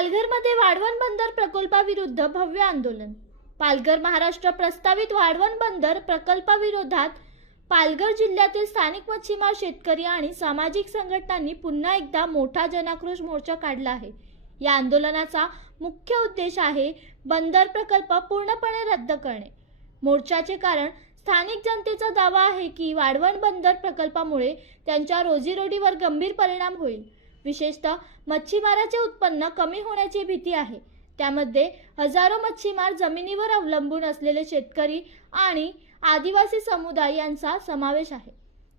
पालघरमध्ये वाढवण बंदर प्रकल्पाविरुद्ध भव्य आंदोलन। पालघर महाराष्ट्र प्रस्तावित वाढवण बंदर प्रकल्पाविरोधात पालघर जिल्ह्यातील स्थानिक मच्छीमार शेतकरी आणि सामाजिक संघटनांनी पुन्हा एकदा मोठा जनाक्रोश मोर्चा काढला आहे। या आंदोलनाचा मुख्य उद्देश आहे बंदर प्रकल्प पूर्णपणे रद्द करणे। मोर्चाचे कारण स्थानिक जनतेचा दावा आहे की वाढवण बंदर प्रकल्पामुळे त्यांच्या रोजीरोटीवर गंभीर परिणाम होईल। विशेषतः मच्छीमाराचे उत्पन्न कमी होण्याची भीती आहे। त्यामध्ये हजारो मच्छीमार जमिनीवर अवलंबून असलेले शेतकरी आणि आदिवासी समुदाय यांचा समावेश आहे।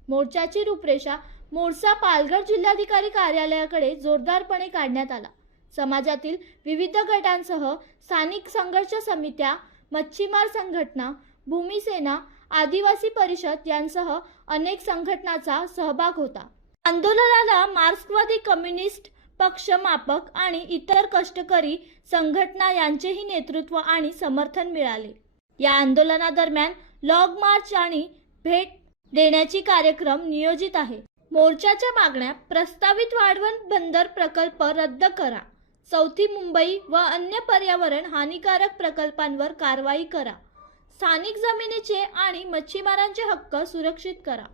मोर्चाची रूपरेषा मोर्चा पालघर जिल्हाधिकारी कार्यालयाकडे जोरदारपणे काढण्यात आला। समाजातील विविध गटांसह स्थानिक संघर्ष समित्या, मच्छीमार संघटना, भूमिसेना, आदिवासी परिषद यांसह अनेक संघटनांचा सहभाग होता। आंदोलनाला मार्क्सवादी कम्युनिस्ट पक्ष, मापक आणि इतर कष्टकरी संघटना यांचेही नेतृत्व आणि समर्थन मिळाले। या आंदोलनादरम्यान लॉग मार्च आणि भेट देण्याची कार्यक्रम नियोजित आहे। मोर्चाच्या मागण्या: प्रस्तावित वाढवण बंदर प्रकल्प रद्द करा, चौथी मुंबई व अन्य पर्यावरण हानिकारक प्रकल्पांवर कारवाई करा, स्थानिक जमिनीचे आणि मच्छीमारांचे हक्क सुरक्षित करा,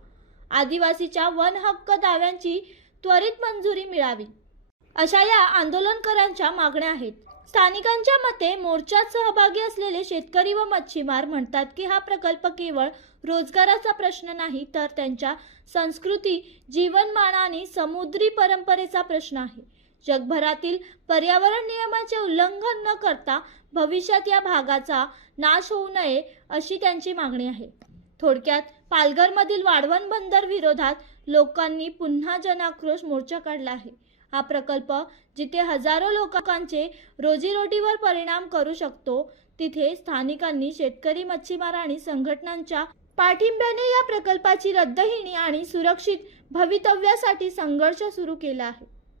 आदिवासीच्या वन हक्क दाव्यांची त्वरित मंजुरी मिळावी, अशा या आंदोलनकरांच्या मागण्या आहेत। स्थानिकांच्या मते मोर्चात सहभागी असलेले शेतकरी व मच्छीमार म्हणतात की हा प्रकल्प केवळ रोजगाराचा प्रश्न नाही, तर त्यांच्या संस्कृती, जीवनमान आणि समुद्री परंपरेचा प्रश्न आहे। जगभरातील पर्यावरण नियमांचे उल्लंघन न करता भविष्यात या भागाचा नाश होऊ नये, अशी त्यांची मागणी आहे। थोडक्यात पालघरमधील वाढवण बंदर विरोधात लोकांनी पुन्हा जनाक्रोश मोर्चा काढला आहे। हा प्रकल्प जिथे हजारो लोकांचे रोजीरोटीवर परिणाम करू शकतो, तिथे स्थानिकांनी शेतकरी, मच्छीमार आणि संघटनांच्या पाठिंब्याने या प्रकल्पाची रद्दहिनी आणि सुरक्षित भवितव्यासाठी संघर्ष सुरू केला आहे।